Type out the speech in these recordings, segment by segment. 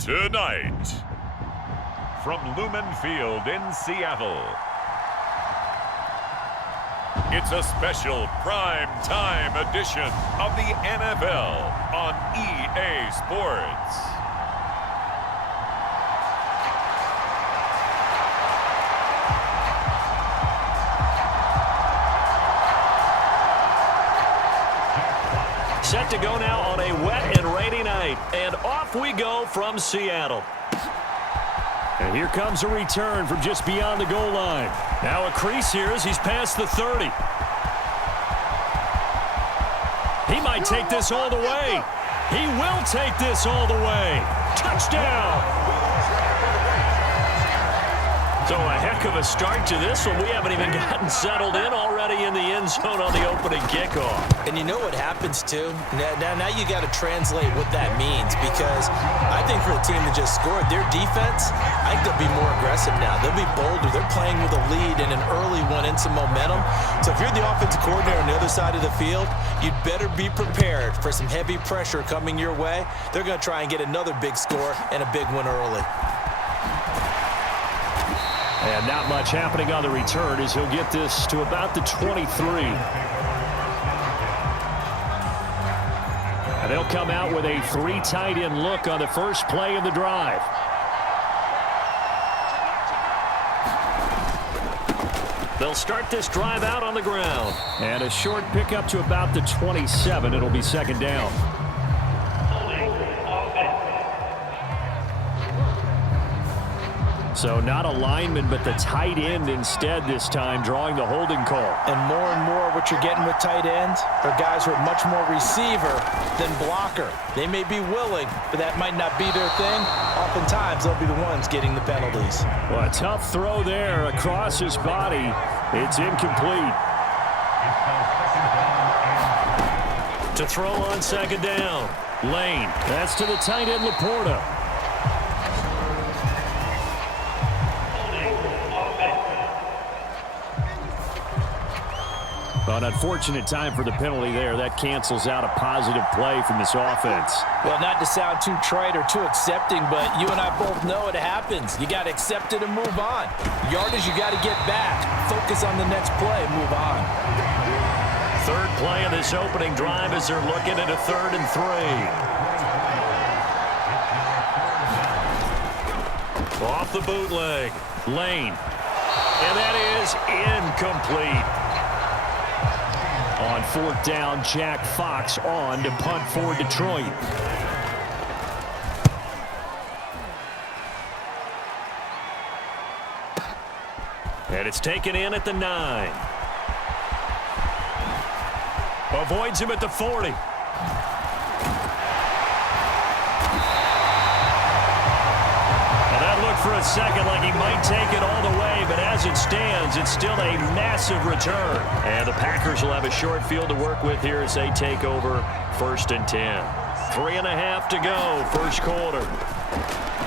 Tonight, from Lumen Field in Seattle, it's a special prime time edition of the NFL on EA Sports. Set to go now on a wet and rainy night. And off we go from Seattle. And here comes a return from just beyond the goal line. Now a crease here as he's past the 30. He might take this all the way. He will take this all the way. Touchdown! So a heck of a start to this one. We haven't even gotten settled in already in the end zone on the opening kickoff. And you know what happens, too? Now you got to translate what that means, because I think for the team that just scored, their defense, I think they'll be more aggressive now. They'll be bolder. They're playing with a lead and an early one and some momentum. So if you're the offensive coordinator on the other side of the field, you'd better be prepared for some heavy pressure coming your way. They're going to try and get another big score and a big one early. And not much happening on the return as he'll get this to about the 23. And they'll come out with a 3 tight end look on the first play of the drive. They'll start this drive out on the ground. And a short pickup to about the 27. It'll be second down. So not a lineman, but the tight end instead this time, drawing the holding call. And more what you're getting with tight ends are guys who are much more receiver than blocker. They may be willing, but that might not be their thing. Oftentimes, they'll be the ones getting the penalties. Well, a tough throw there across his body. It's incomplete. To throw on second down. Lane. That's to the tight end, Laporta. An unfortunate time for the penalty there. That cancels out a positive play from this offense. Well, not to sound too trite or too accepting, but you and I both know it happens. You got to accept it and move on. Yardage, you got to get back. Focus on the next play, move on. Third play of this opening drive as they're looking at a 3rd and 3. Off the bootleg. Lane. And that is incomplete. On 4th down, Jack Fox on to punt for Detroit. And it's taken in at the 9. Avoids him at the 40. For a second like he might take it all the way, but as it stands, it's still a massive return. And the Packers will have a short field to work with here as they take over 1st and 10. 3.5 to go, first quarter.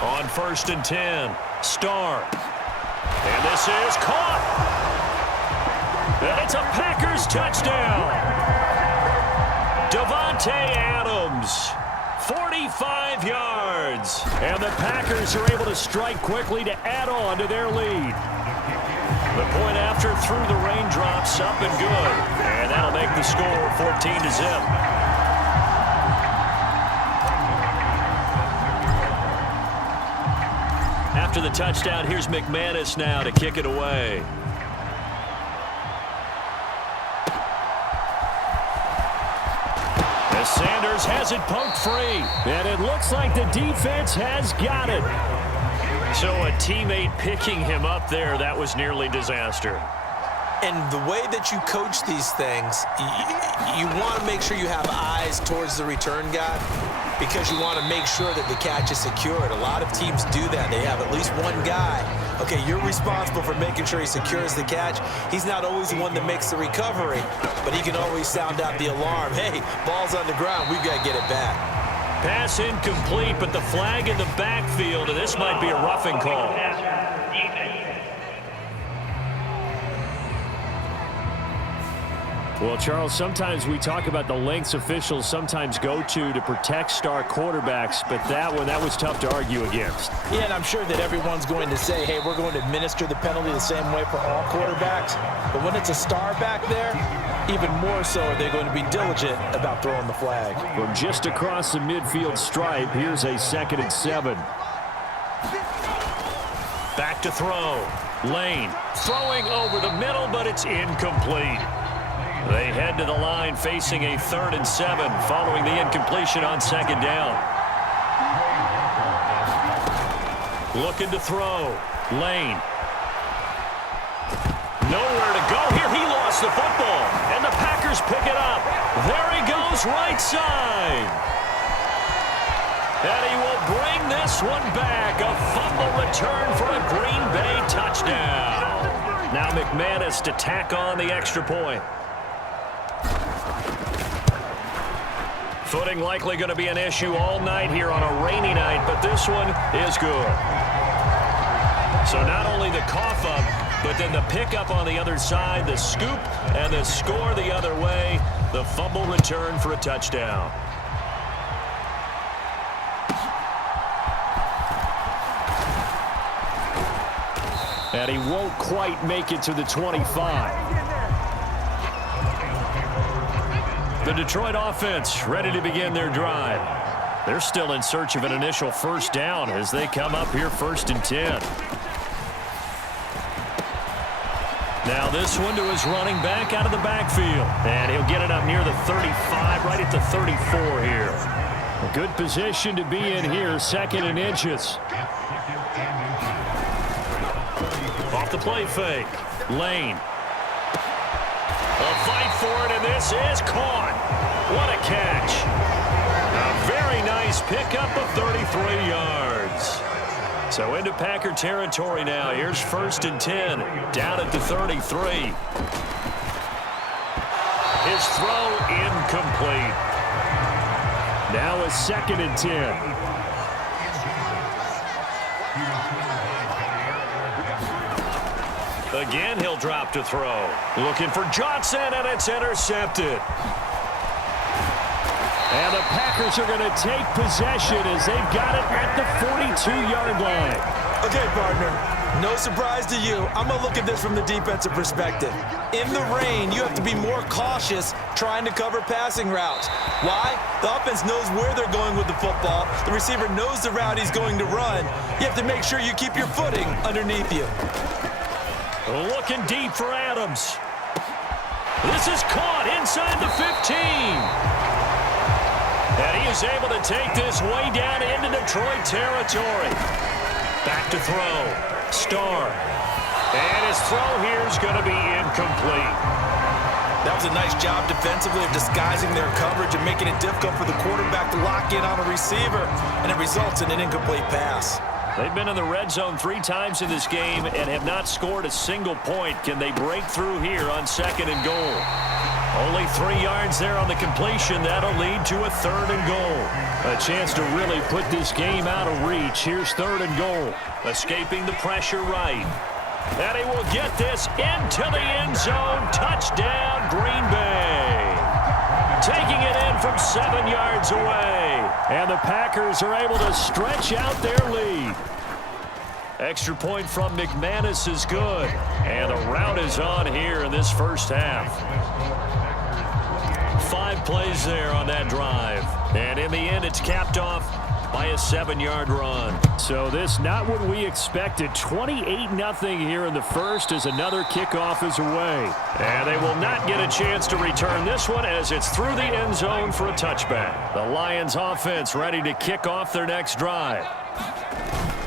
On 1st and 10, Starr. And this is caught. And it's a Packers touchdown. Davante Adams. 45 yards. And the Packers are able to strike quickly to add on to their lead. The point after through the raindrops, up and good. And that'll make the score 14-0. After the touchdown, here's McManus now to kick it away. Sanders has it poked free. And it looks like the defense has got it. So a teammate picking him up there, that was nearly disaster. And the way that you coach these things, you want to make sure you have eyes towards the return guy, because you want to make sure that the catch is secured. A lot of teams do that. They have at least one guy. Okay, you're responsible for making sure he secures the catch. He's not always the one that makes the recovery, but he can always sound out the alarm. Hey, ball's on the ground. We've got to get it back. Pass incomplete, but the flag in the backfield, and this might be a roughing call. Well, Charles, sometimes we talk about the lengths officials sometimes go to protect star quarterbacks, but that was tough to argue against. Yeah, and I'm sure that everyone's going to say, hey, we're going to administer the penalty the same way for all quarterbacks. But when it's a star back there, even more so are they going to be diligent about throwing the flag. From just across the midfield stripe, here's a 2nd and 7. Back to throw. Lane throwing over the middle, but it's incomplete. They head to the line facing a 3rd and 7 following the incompletion on 2nd down. Looking to throw. Lane. Nowhere to go here. He lost the football, and the Packers pick it up. There he goes, right side. And he will bring this one back. A fumble return for a Green Bay touchdown. Now McManus to tack on the extra point. Footing likely going to be an issue all night here on a rainy night, but this one is good. So not only the cough up, but then the pickup on the other side, the scoop, and the score the other way. The fumble return for a touchdown. And he won't quite make it to the 25. The Detroit offense ready to begin their drive. They're still in search of an initial first down as they come up here 1st and 10. Now this one to his running back out of the backfield. And he'll get it up near the 35, right at the 34 here. A good position to be in here, 2nd and inches. Off the play fake. Lane. A fight for it, and this is caught. What a catch. A very nice pickup of 33 yards. So into Packer territory now. Here's 1st and 10, down at the 33. His throw incomplete. Now a 2nd and 10. Again, he'll drop to throw. Looking for Johnson, and it's intercepted. And the Packers are going to take possession as they've got it at the 42-yard line. Okay, partner, no surprise to you. I'm going to look at this from the defensive perspective. In the rain, you have to be more cautious trying to cover passing routes. Why? The offense knows where they're going with the football. The receiver knows the route he's going to run. You have to make sure you keep your footing underneath you. Looking deep for Adams. This is caught inside the 15. And he is able to take this way down into Detroit territory. Back to throw. Starr. And his throw here is going to be incomplete. That was a nice job defensively of disguising their coverage and making it difficult for the quarterback to lock in on a receiver. And it results in an incomplete pass. They've been in the red zone 3 times in this game and have not scored a single point. Can they break through here on 2nd and goal? Only 3 yards there on the completion. That'll lead to a 3rd and goal. A chance to really put this game out of reach. Here's 3rd and goal. Escaping the pressure right. And he will get this into the end zone. Touchdown, Green Bay. Taking it in from 7 yards away. And the Packers are able to stretch out their lead. Extra point from McManus is good. And the route is on here in this first half. 5 plays there on that drive. And in the end, it's capped off by a 7-yard run. So this not what we expected. 28-0 here in the first as another kickoff is away. And they will not get a chance to return this one as it's through the end zone for a touchback. The Lions offense ready to kick off their next drive.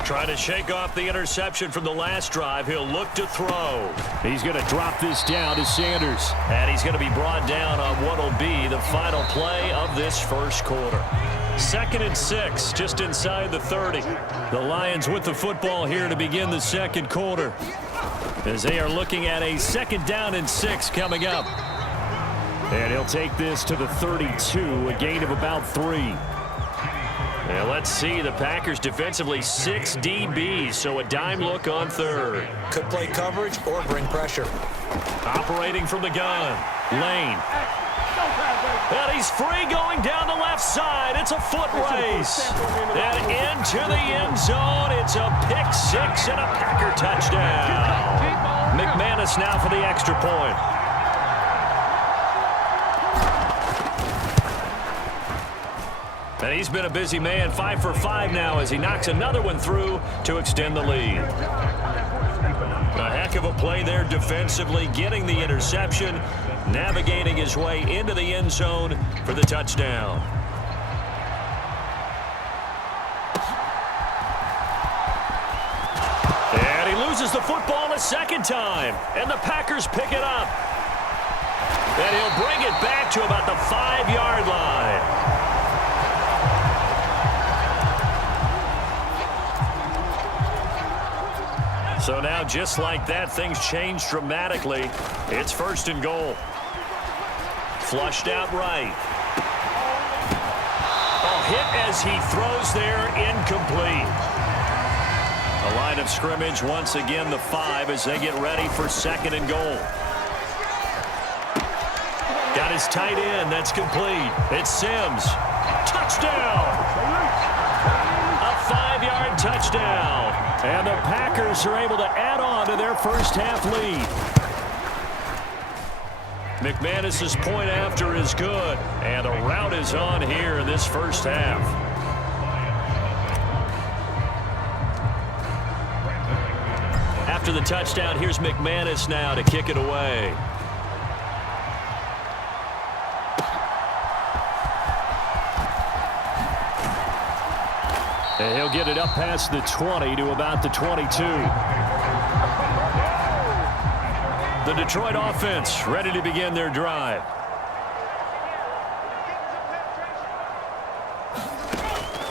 Trying to shake off the interception from the last drive. He'll look to throw. He's going to drop this down to Sanders. And he's going to be brought down on what will be the final play of this first quarter. 2nd and 6, just inside the 30. The Lions with the football here to begin the second quarter, as they are looking at a 2nd down and 6 coming up. And he'll take this to the 32, a gain of about 3. And let's see, the Packers defensively 6 DBs, so a dime look on 3rd. Could play coverage or bring pressure. Operating from the gun. Lane. And he's free going down the left side. It's a foot race. And into the end zone. It's a pick six and a Packer touchdown. McManus now for the extra point. And he's been a busy man, 5 for 5 now as he knocks another one through to extend the lead. A heck of a play there defensively, getting the interception, navigating his way into the end zone for the touchdown. And he loses the football a second time, and the Packers pick it up. And he'll bring it back to about the 5-yard line. So now, just like that, things change dramatically. It's 1st and goal. Flushed out right. A hit as he throws there, incomplete. A line of scrimmage, once again, the 5 as they get ready for 2nd and goal. Got his tight end, that's complete. It's Sims. Touchdown! A 5-yard touchdown. And the Packers are able to add on to their first half lead. McManus's point after is good. And a rout is on here in this first half. After the touchdown, here's McManus now to kick it away. And he'll get it up past the 20 to about the 22. The Detroit offense ready to begin their drive.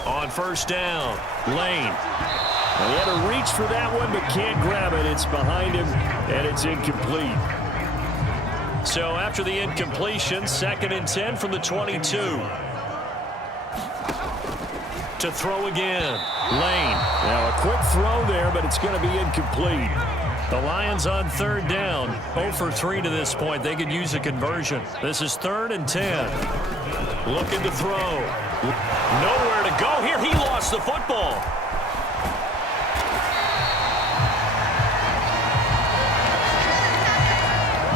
On 1st down, Lane. And he had to reach for that one, but can't grab it. It's behind him, and it's incomplete. So after the incompletion, 2nd and 10 from the 22. To throw again. Lane. Now a quick throw there, but it's going to be incomplete. The Lions on 3rd down. 0 for 3 to this point. They could use a conversion. This is 3rd and 10. Looking to throw. Nowhere to go here. He lost the football.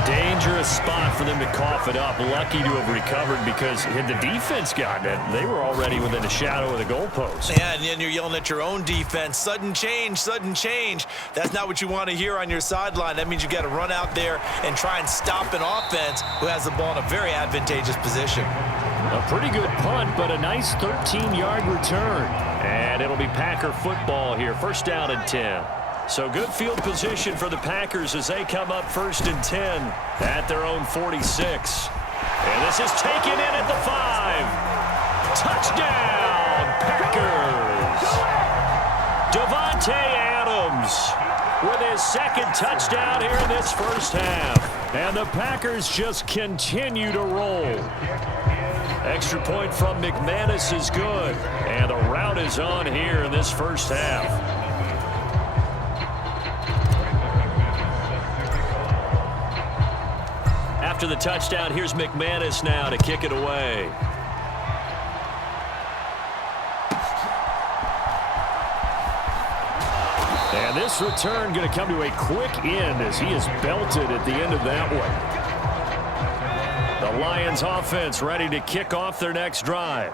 Dangerous spot for them to cough it up. Lucky to have recovered because had the defense gotten it, they were already within a shadow of the goalpost. Yeah, and then you're yelling at your own defense. Sudden change, sudden change. That's not what you want to hear on your sideline. That means you got to run out there and try and stop an offense who has the ball in a very advantageous position. A pretty good punt, but a nice 13-yard return. And it'll be Packer football here. 1st down and 10. So good field position for the Packers as they come up 1st and 10 at their own 46. And this is taken in at the 5. Touchdown, Packers. Davante Adams with his 2nd touchdown here in this first half. And the Packers just continue to roll. Extra point from McManus is good. And the rout is on here in this first half. After the touchdown, here's McManus now to kick it away. And this return going to come to a quick end as he is belted at the end of that one. The Lions offense ready to kick off their next drive.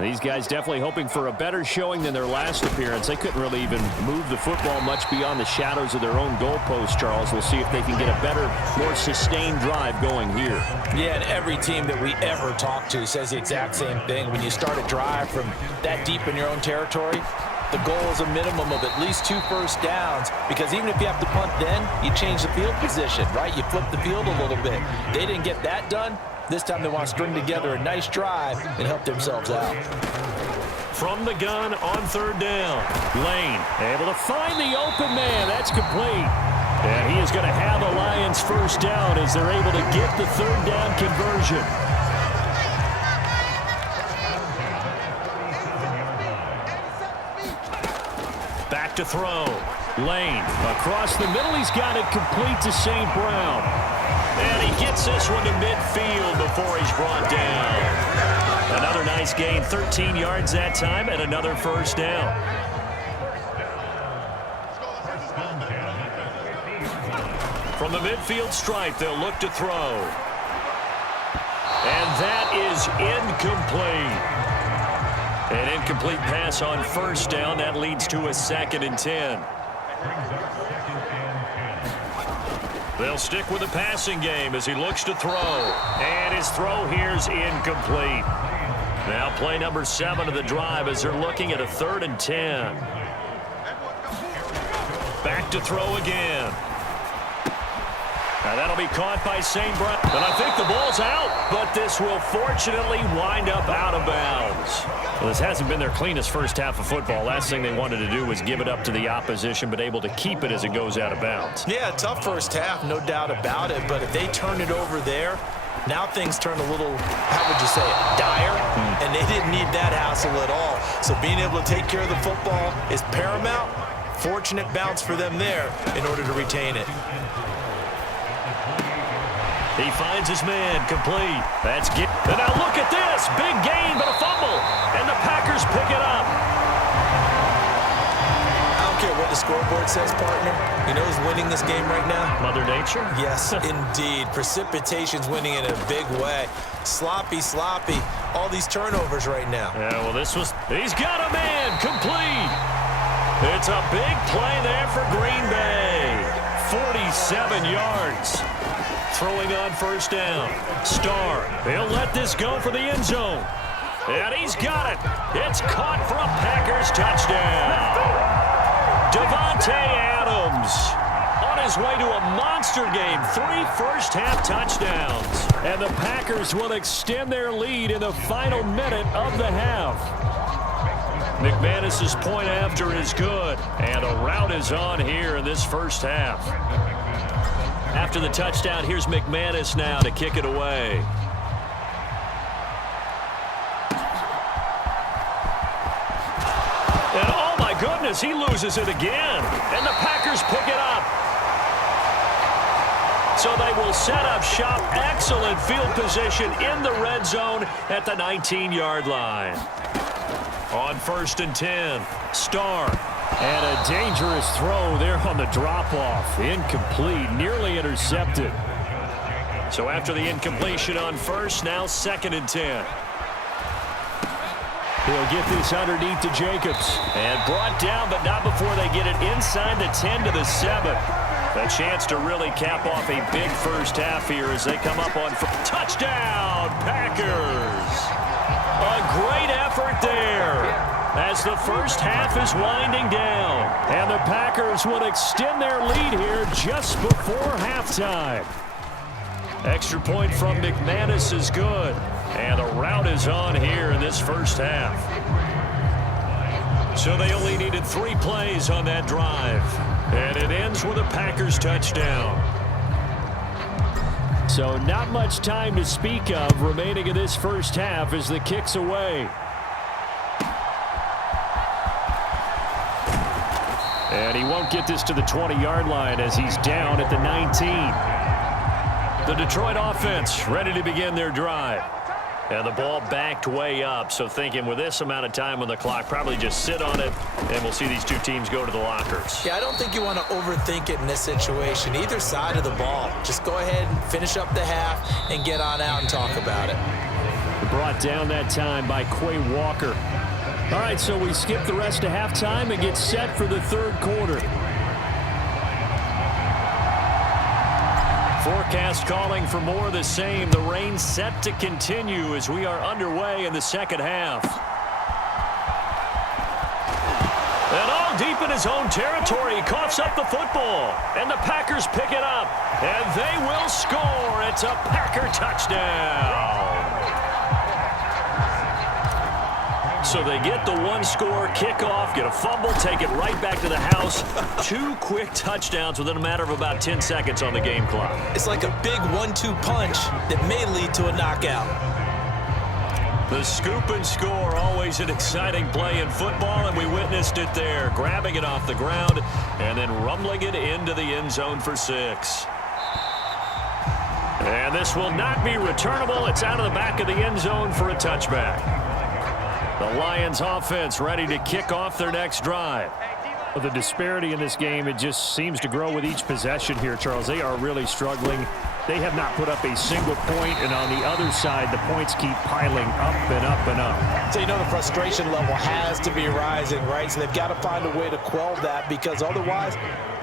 These guys definitely hoping for a better showing than their last appearance. They couldn't really even move the football much beyond the shadows of their own goalpost, Charles. We'll see if they can get a better, more sustained drive going here. Yeah, and every team that we ever talk to says the exact same thing. When you start a drive from that deep in your own territory, the goal is a minimum of at least 2 first downs, because even if you have to punt then, you change the field position, right? You flip the field a little bit. They didn't get that done. This time they want to string together a nice drive and help themselves out. From the gun on 3rd down, Lane able to find the open man. That's complete. And he is going to have a Lions first down as they're able to get the 3rd down conversion. Back to throw. Lane across the middle. He's got it complete to St. Brown. And he gets this one to midfield before he's brought down. Another nice gain, 13 yards that time, and another first down. From the midfield stripe, they'll look to throw. And that is incomplete. An incomplete pass on first down. That leads to a 2nd and 10. They'll stick with the passing game as he looks to throw. And his throw here's incomplete. Now play number 7 of the drive as they're looking at a 3rd and 10. Back to throw again. Now that'll be caught by St. Brown. And I think the ball's out, but this will fortunately wind up out of bounds. Well, this hasn't been their cleanest first half of football. Last thing they wanted to do was give it up to the opposition, but able to keep it as it goes out of bounds. Yeah, tough first half, no doubt about it. But if they turn it over there, now things turn a little, how would you say it, dire? And they didn't need that hassle at all. So being able to take care of the football is paramount. Fortunate bounce for them there in order to retain it. He finds his man, complete. That's get. And now look at this. Big gain, but a fumble. And the Packers pick it up. I don't care what the scoreboard says, partner. You know who's winning this game right now? Mother Nature? Yes, indeed. Precipitation's winning in a big way. Sloppy. All these turnovers right now. Yeah, well, this was. He's got a man, complete. It's a big play there for Green Bay. 47 yards. Throwing on first down. Starr. He'll let this go for the end zone. And he's got it. It's caught for a Packers touchdown. Davante Adams on his way to a monster game. 3 first-half touchdowns. And the Packers will extend their lead in the final minute of the half. McManus's point after is good. And a rout is on here in this first half. After the touchdown, here's McManus now to kick it away. And oh my goodness, he loses it again. And the Packers pick it up. So they will set up shop. Excellent field position in the red zone at the 19-yard line. On 1st and 10, Starr. And a dangerous throw there on the drop-off. Incomplete, nearly intercepted. So after the incompletion on first, now 2nd and 10. He'll get this underneath to Jacobs. And brought down, but not before they get it inside the 10 to the 7. A chance to really cap off a big first half here as they come up on touchdown, Packers. A great effort there as the first half is winding down. And the Packers would extend their lead here just before halftime. Extra point from McManus is good. And the rout is on here in this first half. So they only needed 3 plays on that drive. And it ends with a Packers touchdown. So not much time to speak of remaining in this first half as the kick's away. And he won't get this to the 20-yard line as he's down at the 19. The Detroit offense ready to begin their drive. And the ball backed way up, so thinking with this amount of time on the clock, probably just sit on it, and we'll see these two teams go to the lockers. Yeah, I don't think you want to overthink it in this situation. Either side of the ball. Just go ahead and finish up the half and get on out and talk about it. Brought down that time by Quay Walker. All right, so we skip the rest of halftime and get set for the 3rd quarter. Forecast calling for more of the same. The rain set to continue as we are underway in the second half. And all deep in his own territory, he coughs up the football. And the Packers pick it up. And they will score. It's a Packer touchdown. So they get the 1-score kickoff, get a fumble, take it right back to the house. 2 quick touchdowns within a matter of about 10 seconds on the game clock. It's like a big 1-2 punch that may lead to a knockout. The scoop and score, always an exciting play in football, and we witnessed it there. Grabbing it off the ground and then rumbling it into the end zone for 6. And this will not be returnable. It's out of the back of the end zone for a touchback. The Lions offense ready to kick off their next drive. The disparity in this game, it just seems to grow with each possession here, Charles. They are really struggling. They have not put up a single point, and on the other side, the points keep piling up and up and up. So you know the frustration level has to be rising, right? So they've got to find a way to quell that, because otherwise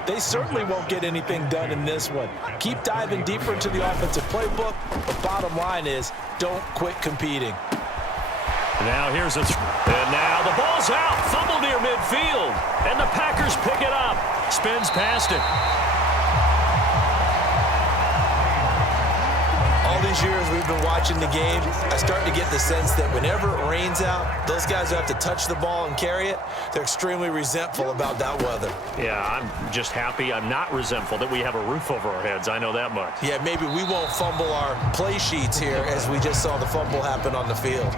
they certainly won't get anything done in this one. Keep diving deeper into the offensive playbook. The bottom line is don't quit competing. Now here's and now the ball's out. Fumble near midfield. And the Packers pick it up. Spins past it. All these years we've been watching the game, I start to get the sense that whenever it rains out, those guys who have to touch the ball and carry it, they're extremely resentful about that weather. Yeah, I'm just happy I'm not resentful that we have a roof over our heads. I know that much. Yeah, maybe we won't fumble our play sheets here as we just saw the fumble happen on the field.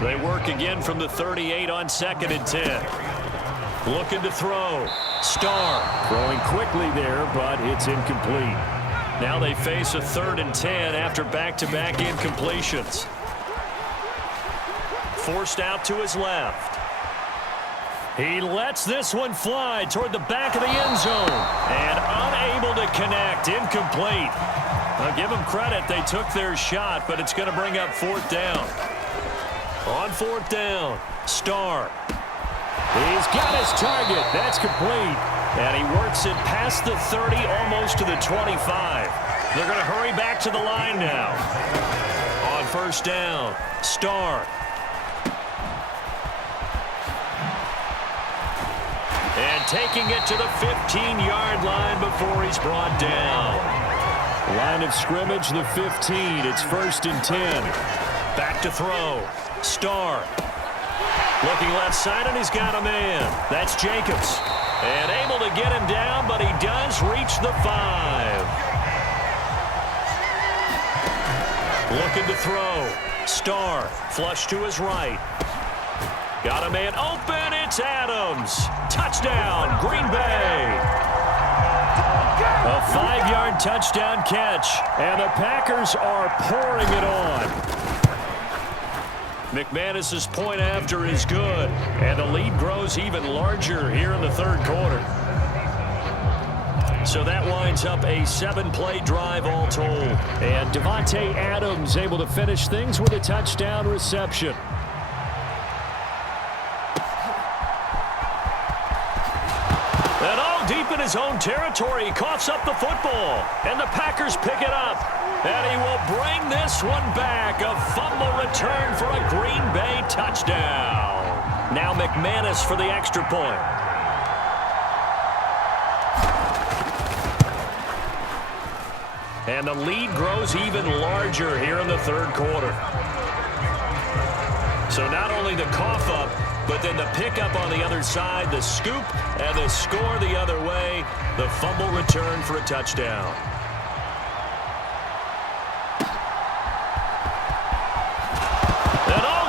They work again from the 38 on 2nd and 10. Looking to throw. Starr throwing quickly there, but it's incomplete. Now they face a 3rd and 10 after back-to-back incompletions. Forced out to his left. He lets this one fly toward the back of the end zone. And unable to connect. Incomplete. I'll give them credit. They took their shot, but it's going to bring up 4th down. On 4th down, Starr. He's got his target. That's complete. And he works it past the 30, almost to the 25. They're going to hurry back to the line now. On 1st down, Starr. And taking it to the 15-yard line before he's brought down. Line of scrimmage, the 15. It's 1st and 10. Back to throw. Starr. Looking left side, and he's got a man. That's Jacobs. And able to get him down, but he does reach the 5. Looking to throw. Starr. Flush to his right. Got a man open. It's Adams. Touchdown, Green Bay. A 5-yard touchdown catch. And the Packers are pouring it on. McManus's point after is good, and the lead grows even larger here in the 3rd quarter. So that winds up a 7-play drive all told. And Davante Adams able to finish things with a touchdown reception. And all deep in his own territory, he coughs up the football, and the Packers pick it up. And he will bring this one back. A fumble return for a Green Bay touchdown. Now McManus for the extra point. And the lead grows even larger here in the 3rd quarter. So not only the cough up, but then the pickup on the other side, the scoop, and the score the other way. The fumble return for a touchdown.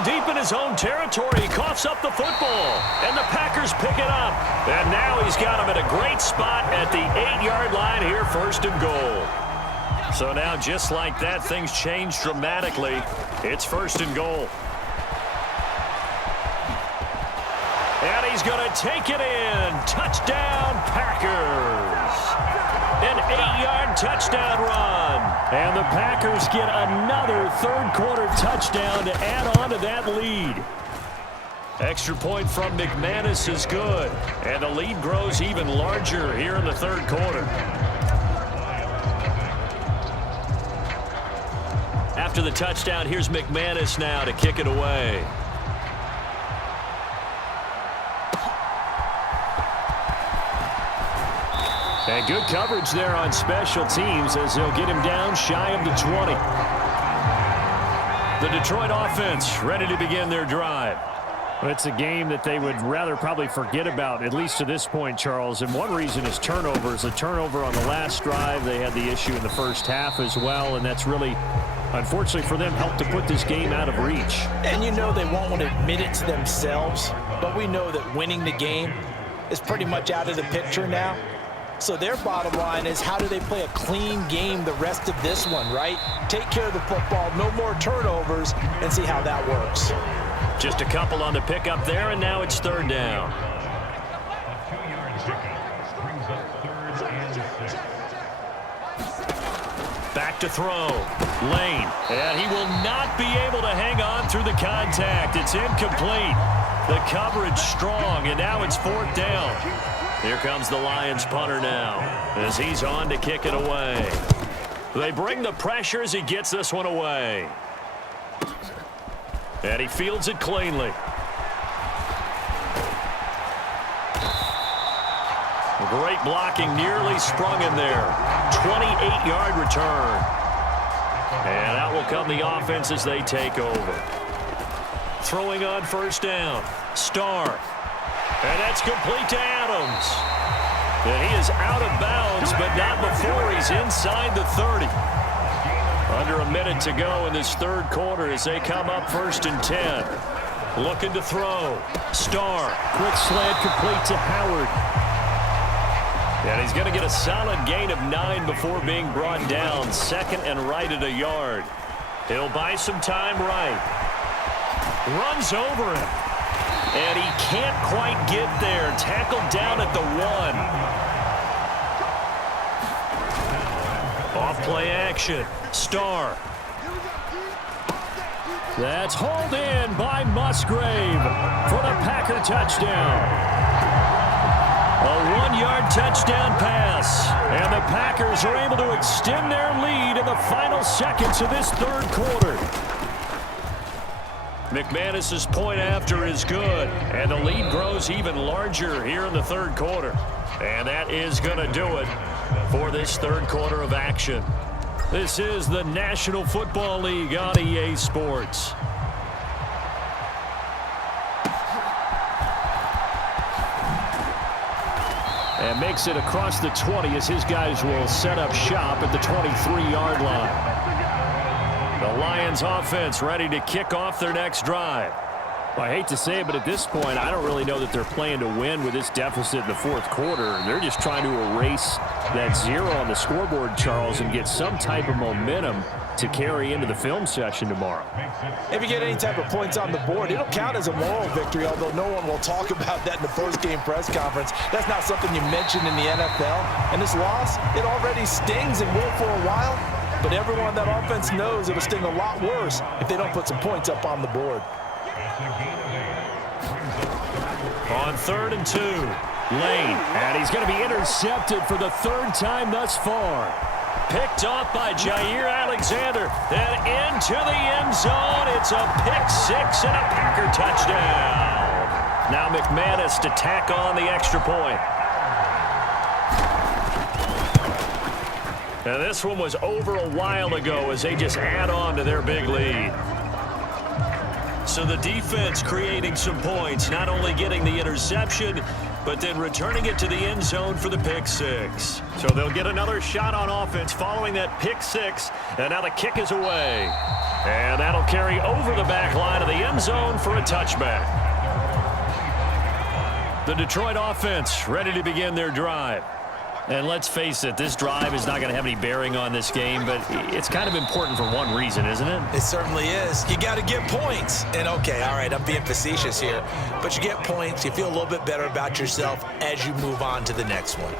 Deep in his own territory, he coughs up the football, and the Packers pick it up. And now he's got him at a great spot at the 8-yard line here, 1st and goal. So now, just like that, things change dramatically. It's 1st and goal. And he's going to take it in. Touchdown, Packers. An 8-yard touchdown run. And the Packers get another 3rd quarter touchdown to add on to that lead. Extra point from McManus is good. And the lead grows even larger here in the 3rd quarter. After the touchdown, here's McManus now to kick it away. And good coverage there on special teams as they'll get him down shy of the 20. The Detroit offense ready to begin their drive. Well, it's a game that they would rather probably forget about, at least to this point, Charles. And one reason is turnovers. A turnover on the last drive. They had the issue in the 1st half as well, and that's really, unfortunately for them, helped to put this game out of reach. And you know they won't want to admit it to themselves, but we know that winning the game is pretty much out of the picture now. So their bottom line is, how do they play a clean game the rest of this one, right? Take care of the football, no more turnovers, and see how that works. Just a couple on the pickup there, and now it's third down. Back to throw. Lane. And he will not be able to hang on through the contact. It's incomplete. The coverage strong, and now it's fourth down. Here comes the Lions punter now as he's on to kick it away. They bring the pressure as he gets this one away. And he fields it cleanly. Great blocking, nearly sprung in there. 28-yard return. And out will come the offense as they take over. Throwing on first down. Starr. And that's complete to Adams. And he is out of bounds, but not before he's inside the 30. Under a minute to go in this third quarter as they come up first and 10. Looking to throw. Starr. Quick slant complete to Howard. And he's going to get a solid gain of 9 before being brought down. Second and right at a yard. He'll buy some time right. Runs over him. And he can't quite get there. Tackled down at the 1. Off play action. Starr. That's hauled in by Musgrave for the Packer touchdown. A 1-yard touchdown pass. And the Packers are able to extend their lead in the final seconds of this third quarter. McManus's point after is good. And the lead grows even larger here in the third quarter. And that is going to do it for this third quarter of action. This is the National Football League on EA Sports. And makes it across the 20 as his guys will set up shop at the 23-yard line. The Lions offense ready to kick off their next drive. Well, I hate to say it, but at this point, I don't really know that they're playing to win with this deficit in the fourth quarter. They're just trying to erase that 0 on the scoreboard, Charles, and get some type of momentum to carry into the film session tomorrow. If you get any type of points on the board, it'll count as a moral victory, although no one will talk about that in the post-game press conference. That's not something you mention in the NFL. And this loss, it already stings and will for a while, but everyone on that offense knows it'll sting a lot worse if they don't put some points up on the board. On 3rd and 2, Lane. And he's going to be intercepted for the third time thus far. Picked off by Jair Alexander. Then into the end zone. It's a pick 6 and a Packer touchdown. Now McManus to tack on the extra point. And this one was over a while ago as they just add on to their big lead. So the defense creating some points, not only getting the interception, but then returning it to the end zone for the pick 6. So they'll get another shot on offense following that pick 6. And now the kick is away. And that'll carry over the back line of the end zone for a touchback. The Detroit offense ready to begin their drive. And let's face it, this drive is not going to have any bearing on this game, but it's kind of important for one reason, isn't it? It certainly is. You got to get points. And, okay, all right, I'm being facetious here, but you get points, you feel a little bit better about yourself as you move on to the next one.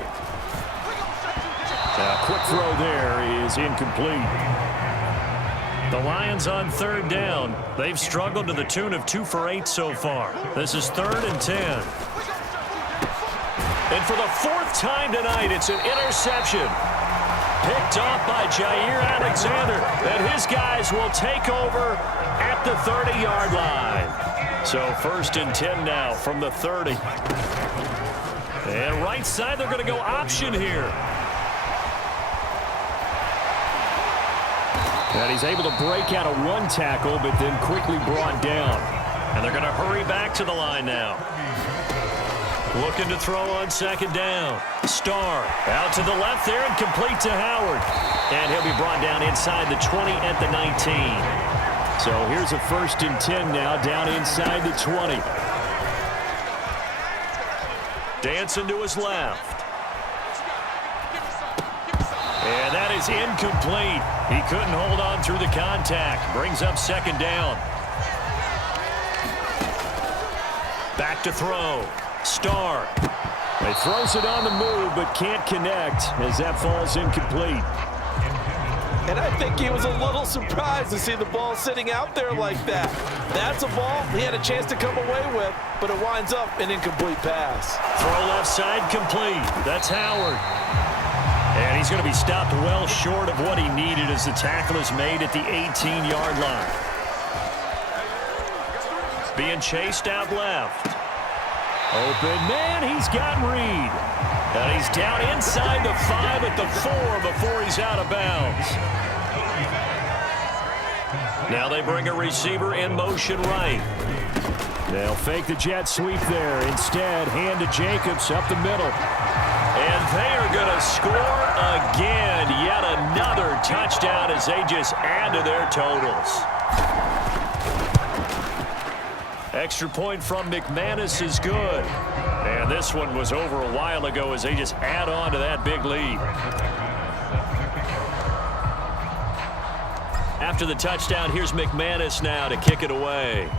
Quick throw there is incomplete. The Lions on 3rd down. They've struggled to the tune of 2 for 8 so far. This is 3rd and 10. And for the 4th time tonight, it's an interception. Picked off by Jair Alexander. And his guys will take over at the 30-yard line. So 1st and 10 now from the 30. And right side, they're going to go option here. And he's able to break out of 1 tackle, but then quickly brought down. And they're going to hurry back to the line now. Looking to throw on 2nd down. Starr out to the left there and complete to Howard. And he'll be brought down inside the 20 at the 19. So here's a 1st and 10 now down inside the 20. Dancing to his left. And that is incomplete. He couldn't hold on through the contact. Brings up second down. Back to throw. Starr. He throws it on the move, but can't connect as that falls incomplete. And I think he was a little surprised to see the ball sitting out there like that. That's a ball he had a chance to come away with, but it winds up an incomplete pass. Throw left side complete. That's Howard. And he's going to be stopped well short of what he needed as the tackle is made at the 18-yard line. Being chased out left. Open man, he's got Reed. And he's down inside the 5 at the 4 before he's out of bounds. Now they bring a receiver in motion right. They'll fake the jet sweep there. Instead, hand to Jacobs up the middle. And they are going to score again. Yet another touchdown as they just add to their totals. Extra point from McManus is good. And this one was over a while ago as they just add on to that big lead. After the touchdown, here's McManus now to kick it away.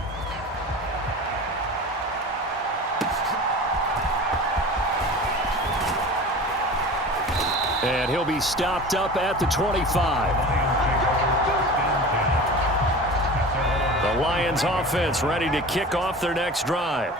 And he'll be stopped up at the 25. The Lions offense ready to kick off their next drive.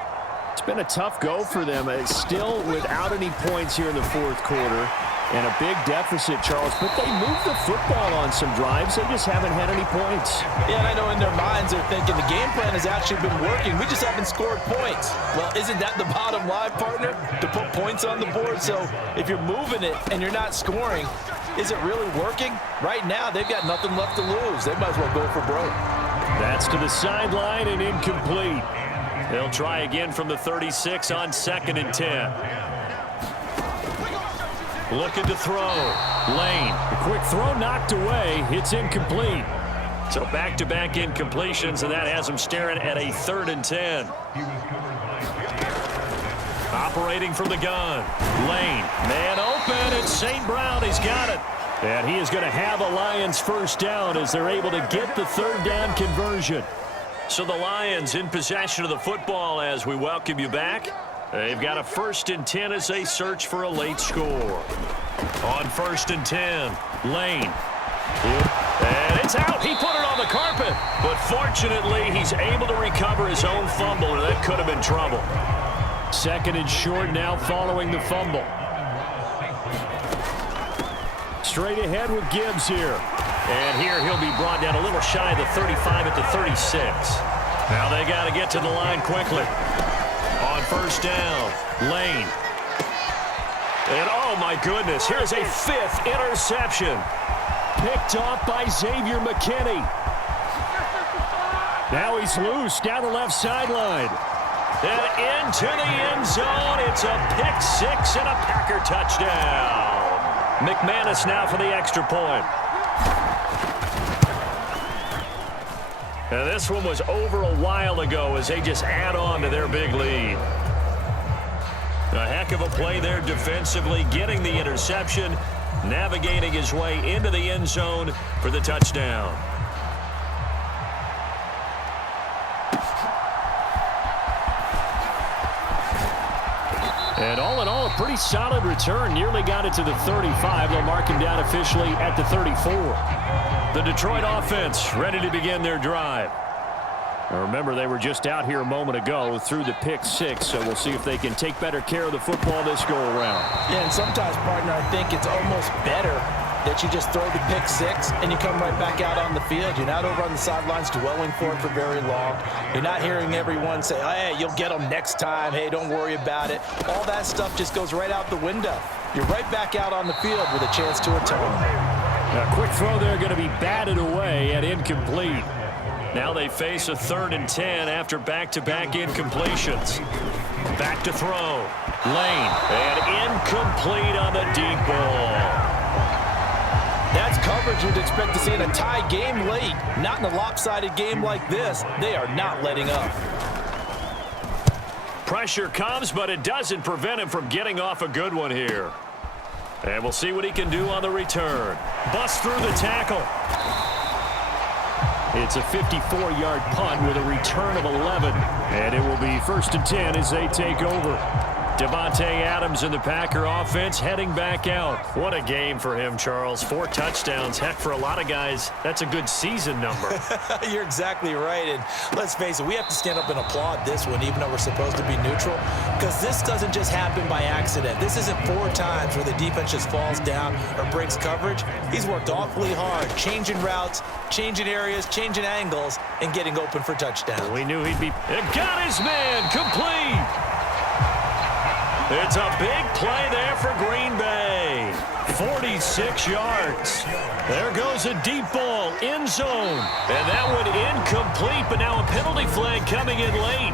It's been a tough go for them. It's still without any points here in the fourth quarter and a big deficit, Charles. But they moved the football on some drives. They just haven't had any points. Yeah, and I know in their minds they're thinking the game plan has actually been working. We just haven't scored points. Well, isn't that the bottom line, partner? To put points on the board. So if you're moving it and you're not scoring, is it really working? Right now, they've got nothing left to lose. They might as well go for broke. That's to the sideline and incomplete. They'll try again from the 36 on 2nd and 10. Looking to throw. Lane. The quick throw knocked away. It's incomplete. So back-to-back incompletions, and that has them staring at a 3rd and 10. Operating from the gun. Lane. Man open. It's St. Brown. He's got it. And he is going to have a Lions first down as they're able to get the 3rd down conversion. So the Lions in possession of the football as we welcome you back. They've got a 1st and 10 as they search for a late score. On 1st and 10, Lane. And it's out. He put it on the carpet. But fortunately, he's able to recover his own fumble, or that could have been trouble. 2nd and short now following the fumble. Straight ahead with Gibbs here. And here he'll be brought down a little shy of the 35 at the 36. Now they got to get to the line quickly. On 1st down, Lane. And oh my goodness, here's a 5th interception. Picked off by Xavier McKinney. Now he's loose down the left sideline. And into the end zone. It's a pick 6 and a Packer touchdown. McManus now for the extra point. And this one was over a while ago as they just add on to their big lead. A heck of a play there defensively, getting the interception, navigating his way into the end zone for the touchdown. And all in all, a pretty solid return. Nearly got it to the 35. They'll mark him down officially at the 34. The Detroit offense ready to begin their drive. Now remember, they were just out here a moment ago through the pick 6, so we'll see if they can take better care of the football this go-around. Yeah, and sometimes, partner, I think it's almost better that you just throw the pick 6 and you come right back out on the field. You're not over on the sidelines dwelling for it for very long. You're not hearing everyone say, hey, you'll get them next time. Hey, don't worry about it. All that stuff just goes right out the window. You're right back out on the field with a chance to atone. A quick throw there going to be batted away and incomplete. Now they face a 3rd and 10 after back-to-back incompletions. Back to throw. Lane. And incomplete on the deep ball. That's coverage you'd expect to see in a tie game late. Not in a lopsided game like this. They are not letting up. Pressure comes, but it doesn't prevent him from getting off a good one here. And we'll see what he can do on the return. Bust through the tackle. It's a 54-yard punt with a return of 11. And it will be 1st and 10 as they take over. Devontae Adams in the Packer offense heading back out. What a game for him, Charles. 4 touchdowns. Heck, for a lot of guys, that's a good season number. You're exactly right. And let's face it, we have to stand up and applaud this one, even though we're supposed to be neutral, because this doesn't just happen by accident. This isn't 4 times where the defense just falls down or breaks coverage. He's worked awfully hard, changing routes, changing areas, changing angles, and getting open for touchdowns. We knew he'd be... It got his man complete. It's a big play there for Green Bay. 46 yards. There goes a deep ball, end zone. And that one incomplete, but now a penalty flag coming in late.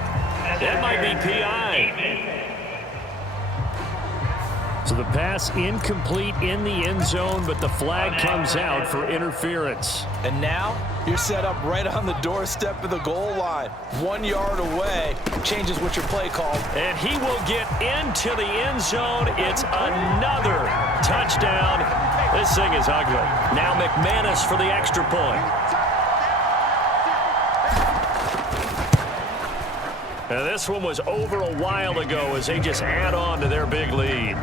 That might be PI. So the pass incomplete in the end zone, but the flag comes out for interference. And now you're set up right on the doorstep of the goal line. 1 yard away. Changes what your play called. And he will get into the end zone. It's another touchdown. This thing is ugly. Now McManus for the extra point. Now this one was over a while ago as they just add on to their big lead.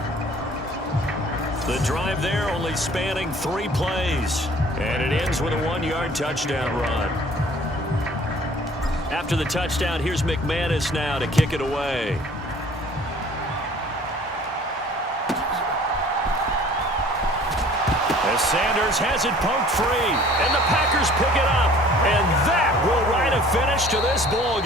The drive there only spanning 3 plays. And it ends with a 1-yard touchdown run. After the touchdown, here's McManus now to kick it away. As Sanders has it poked free. And the Packers pick it up. And that will write a finish to this ball game.